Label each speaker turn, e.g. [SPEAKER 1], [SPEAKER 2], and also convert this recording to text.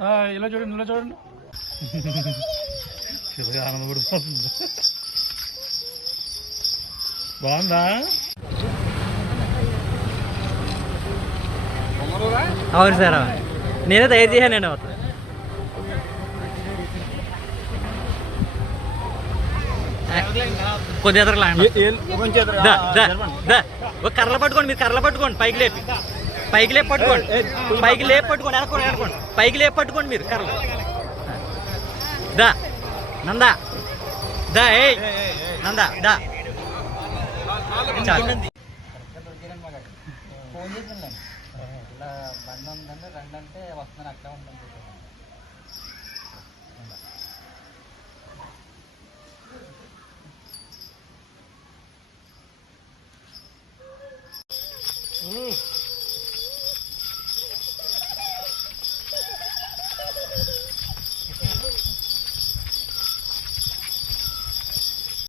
[SPEAKER 1] ఆ, ఇలా చూడండి ఇలా చూడండి. ఆనందపడిపోతుంది బాగుందా.
[SPEAKER 2] అవును సార్ అవును. నేనే తయారు చేశానండి మొత్తం కొద్ది ఎదురు దా దా దా. ఒక కర్రలు పట్టుకోండి మీరు కర్రలు పట్టుకోండి పైకి లేపి. పైకి లేపట్టుకోండి పైకి లేపట్టుకోండి పట్టుకోండి ఎనకోండి పైకి లేపట్టుకోండి మీరు కర్రలు. దా నందా. దా ఏ నందా దా.
[SPEAKER 3] Mm-hmm.